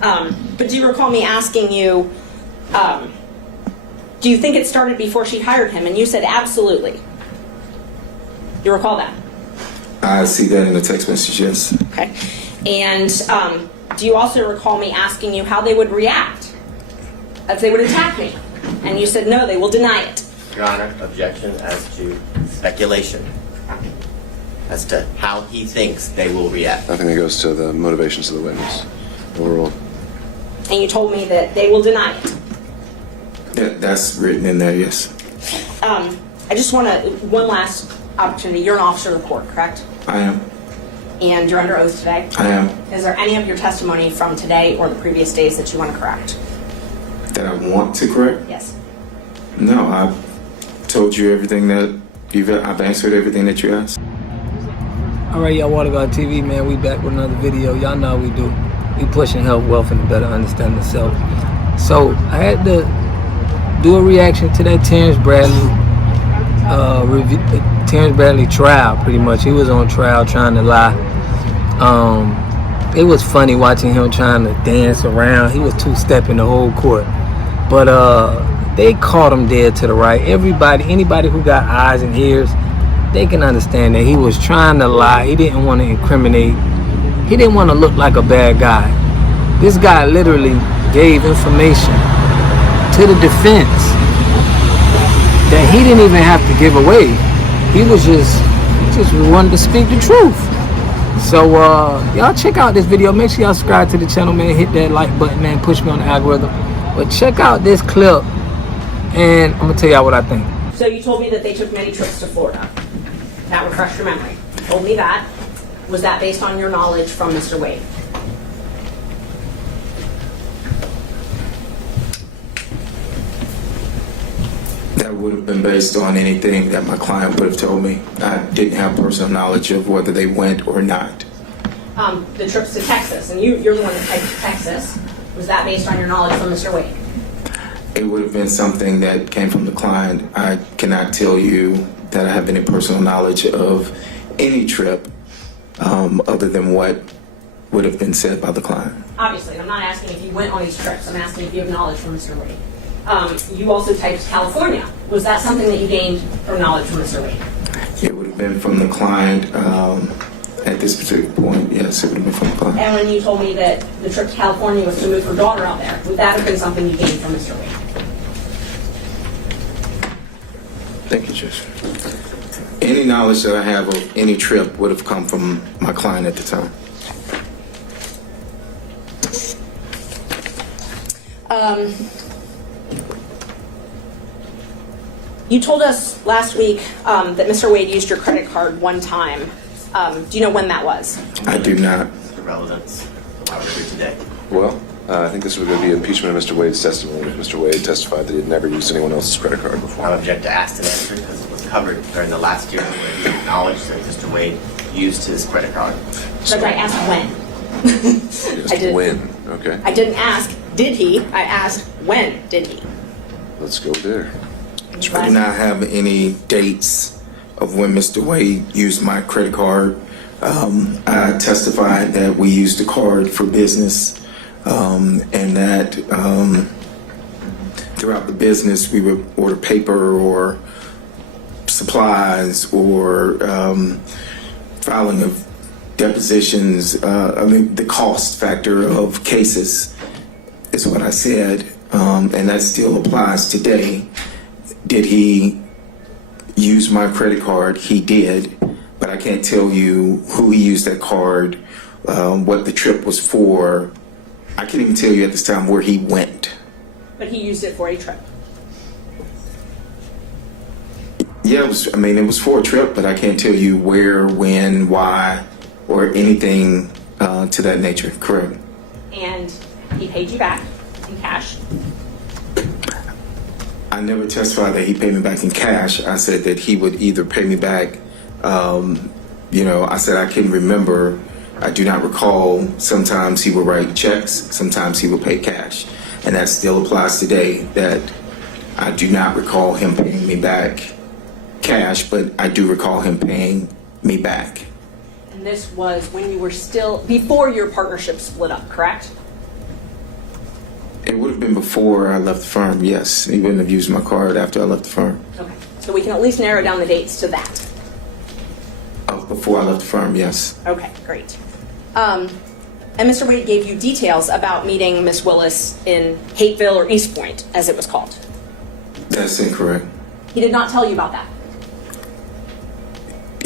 But do you recall me asking you, do you think it started before she hired him? And you said absolutely. You recall that? I see that in the text message, yes. Okay. And do you also recall me asking you how they would react if they would attack me? And you said no, they will deny it. Your Honor, objection as to speculation as to how he thinks they will react. I think it goes to the motivations of the witness overall. And you told me that they will deny it. That's written in there, yes. I just want to, one last opportunity. You're an officer of the court, correct? I am. And you're under oath today? I am. Is there any of your testimony from today or the previous days that you want to correct? That I want to correct? Yes. No, I've told you everything that I've answered everything that you asked. All right, y'all, Waterguard TV, man, we back with another video. Y'all know how we do. We pushing health, wealth, and a better understanding of self. So I had to do a reaction to that Terrence Bradley trial, pretty much. He was on trial trying to lie. It was funny watching him trying to dance around. He was two-stepping the whole court. But they caught him dead to the right. Anybody who got eyes and ears, they can understand that he was trying to lie. He didn't want to incriminate. He didn't want to look like a bad guy. This guy literally gave information to the defense that he didn't even have to give away. He just wanted to speak the truth. So y'all check out this video. Make sure y'all subscribe to the channel, man. Hit that like button, man. Push me on the algorithm. But check out this clip, and I'm gonna tell y'all what I think. So you told me that they took many trips to Florida. That refreshed your memory. You told me that. Was that based on your knowledge from Mr. Wade? That would have been based on anything that my client would have told me. I didn't have personal knowledge of whether they went or not. The trips to Texas, and you're the one that typed Texas. Was that based on your knowledge from Mr. Wade? It would have been something that came from the client. I cannot tell you that I have any personal knowledge of any trip other than what would have been said by the client. Obviously, I'm not asking if you went on these trips. I'm asking if you have knowledge from Mr. Wade. You also typed California. Was that something that you gained from knowledge from Mr. Wade? It would have been from the client at this particular point. Yes, it would have been from the client. And when you told me that the trip to California was to move her daughter out there, would that have been something you gained from Mr. Wade? Thank you, Judge. Any knowledge that I have of any trip would have come from my client at the time. You told us last week that Mr. Wade used your credit card one time. Do you know when that was? I do not. The relevance of why we're here today. Well, I think this was going to be impeachment of Mr. Wade's testimony. Mr. Wade testified that he had never used anyone else's credit card before. I object to asked and answered because it was covered during the last year where he acknowledged that Mr. Wade used his credit card. Judge, I asked when. Just I did. when, okay. I didn't ask, did he? I asked, when did he? Let's go there. I do not have any dates of when Mr. Wade used my credit card. I testified that we used the card for business and that throughout the business we would order paper or supplies or filing of depositions. The cost factor of cases is what I said, and that still applies today. Did he use my credit card? He did, but I can't tell you who he used that card, what the trip was for. I can't even tell you at this time where he went. But he used it for a trip. Yeah, it was for a trip, but I can't tell you where, when, why, or anything to that nature. Correct. And he paid you back in cash. I never testified that he paid me back in cash. I said that he would either pay me back, I said I can remember. I do not recall. Sometimes he would write checks. Sometimes he would pay cash. And that still applies today, that I do not recall him paying me back cash, but I do recall him paying me back. And this was when you were still, before your partnership split up, correct? It would have been before I left the firm, yes. He wouldn't have used my card after I left the firm. Okay. So we can at least narrow down the dates to that. Before I left the firm, yes. Okay, great. And Mr. Wade gave you details about meeting Miss Willis in Hateville or East Point, as it was called. That's incorrect. He did not tell you about that.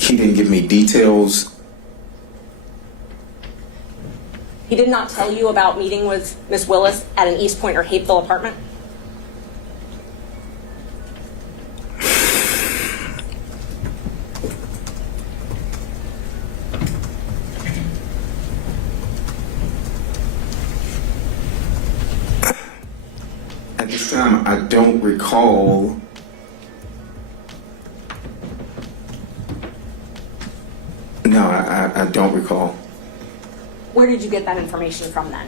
He didn't give me details. He did not tell you about meeting with Miss Willis at an East Point or Hateville apartment? At this time, I don't recall. No, I don't recall. Where did you get that information from then?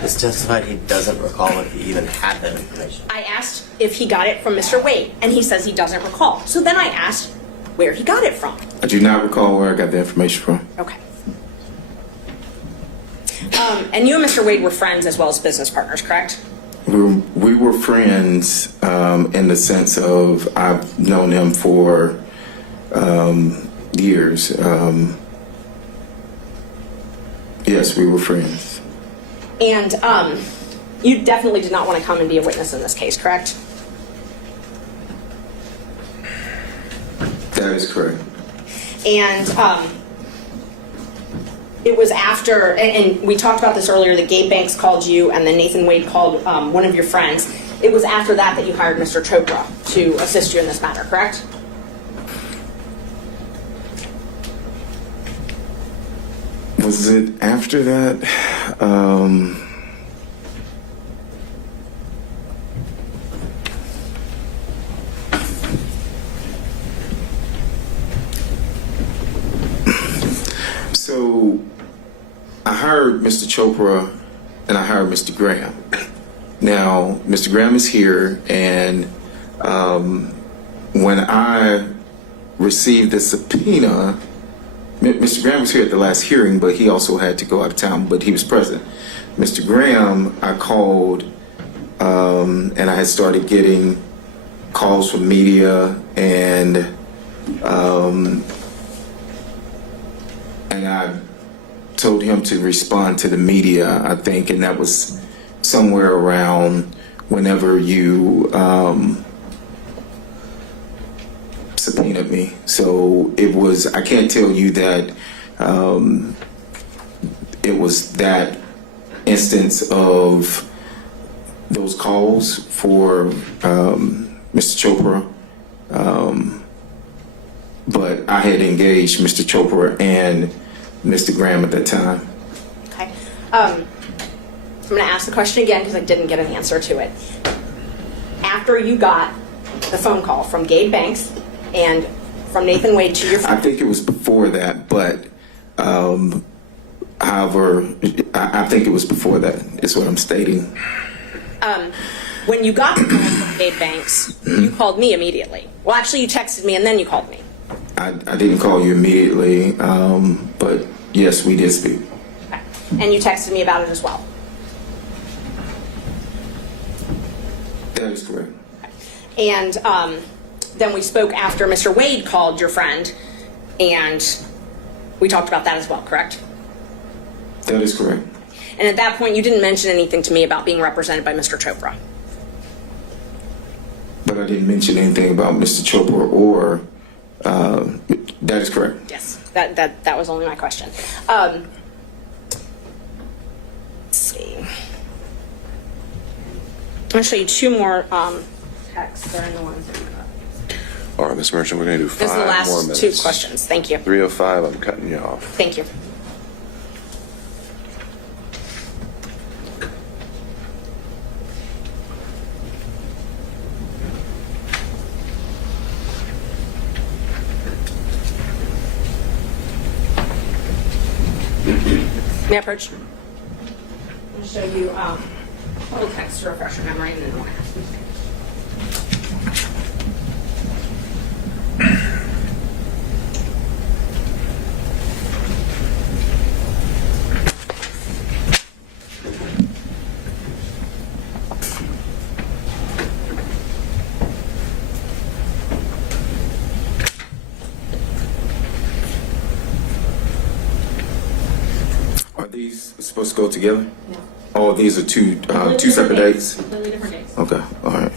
He's testified he doesn't recall if he even had that information. I asked if he got it from Mr. Wade, and he says he doesn't recall. So then I asked where he got it from. I do not recall where I got the information from. Okay. And you and Mr. Wade were friends as well as business partners, correct? We were friends in the sense of I've known him for years. Yes, we were friends. And you definitely did not want to come and be a witness in this case, correct? That is correct. And it was after, and we talked about this earlier, that Gabe Banks called you and then Nathan Wade called one of your friends. It was after that that you hired Mr. Chopra to assist you in this matter, correct? Was it after that? So I hired Mr. Chopra and I hired Mr. Graham. Now, Mr. Graham is here, and when I received the subpoena, Mr. Graham was here at the last hearing, but he also had to go out of town, but he was present. Mr. Graham, I called, and I had started getting calls from media, and I told him to respond to the media, I think, and that was somewhere around whenever you subpoenaed me. So it was, I can't tell you that it was that instance of those calls for Mr. Chopra, but I had engaged Mr. Chopra and Mr. Graham at that time. Okay. I'm going to ask the question again because I didn't get an answer to it. After you got the phone call from Gabe Banks and from Nathan Wade to your I think it was before that, but however, I think it was before that is what I'm stating. when you got the call from Gabe Banks, you called me immediately. Well, actually, you texted me and then you called me. I didn't call you immediately, but yes, we did speak. Okay. And you texted me about it as well. That is correct. And then we spoke after Mr. Wade called your friend, and we talked about that as well, correct? That is correct. And at that point, you didn't mention anything to me about being represented by Mr. Chopra. But I didn't mention anything about Mr. Chopra or, that is correct. Yes, that was only my question. Let's see. I'm going to show you two more texts. They're in the ones that you got. All right, Ms. Merchant, we're going to do 5 This is the more last minutes. 2 questions. Thank you. 3:05, I'm cutting you off. Thank you. May I approach? I'm going to show you a little text to refresh your memory, and then we'll ask you. supposed to go together? No. Oh, these are two separate dates? Completely different dates. Okay, all right.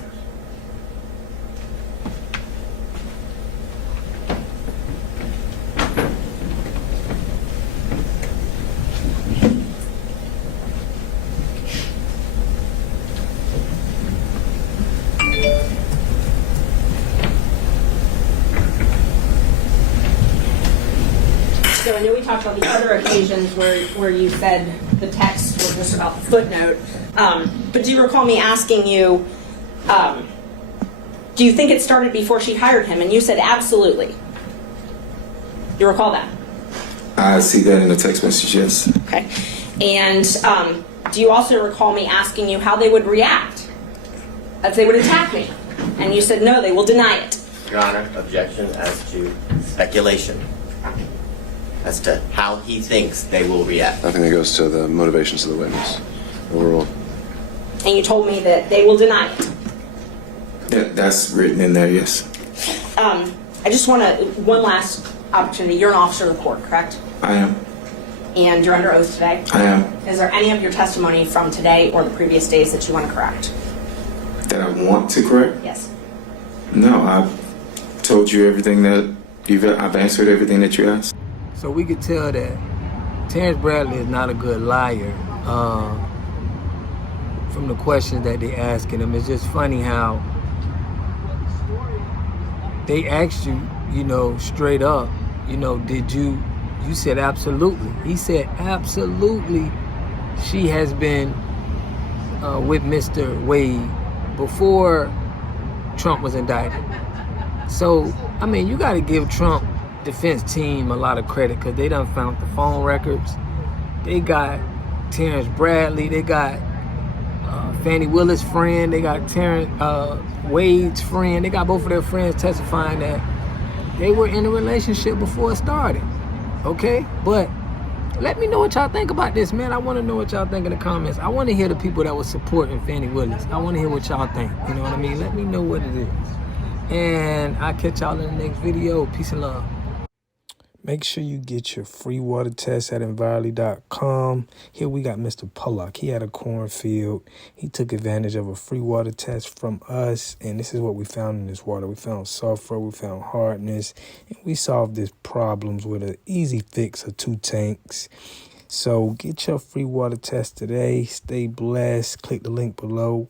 So I know we talked about the other occasions where you said the text was just about the footnote, but do you recall me asking you, do you think it started before she hired him? And you said absolutely. Do you recall that? I see that in the text message, yes. Okay. And do you also recall me asking you how they would react if they would attack me? And you said no, they will deny it. Your Honor, objection as to speculation as to how he thinks they will react. I think that goes to the motivations of the witness overall. And you told me that they will deny it. That's written in there, yes. I just want to, one last opportunity. You're an officer of the court, correct? I am. And you're under oath today? I am. Is there any of your testimony from today or the previous days that you want to correct? That I want to correct? Yes. No, I've told you everything that I've answered everything that you asked. So we could tell that Terrence Bradley is not a good liar from the questions that they asking him. It's just funny how they asked you, straight up, did you said absolutely. He said absolutely she has been with Mr. Wade before Trump was indicted. So, I mean, you got to give Trump defense team a lot of credit because they done found the phone records. They got Terrence Bradley. They got Fani Willis' friend. They got Terrence Wade's friend. They got both of their friends testifying that they were in a relationship before it started. Okay? But let me know what y'all think about this, man. I want to know what y'all think in the comments. I want to hear the people that were supporting Fani Willis. I want to hear what y'all think. You know what I mean? Let me know what it is. And I'll catch y'all in the next video. Peace and love. Make sure you get your free water test at miserably.com. Here we got Mr. Pollock. He had a cornfield. He took advantage of a free water test from us. And this is what we found in this water. We found sulfur. We found hardness. And we solved these problems with an easy fix of 2 tanks. So get your free water test today. Stay blessed. Click the link below.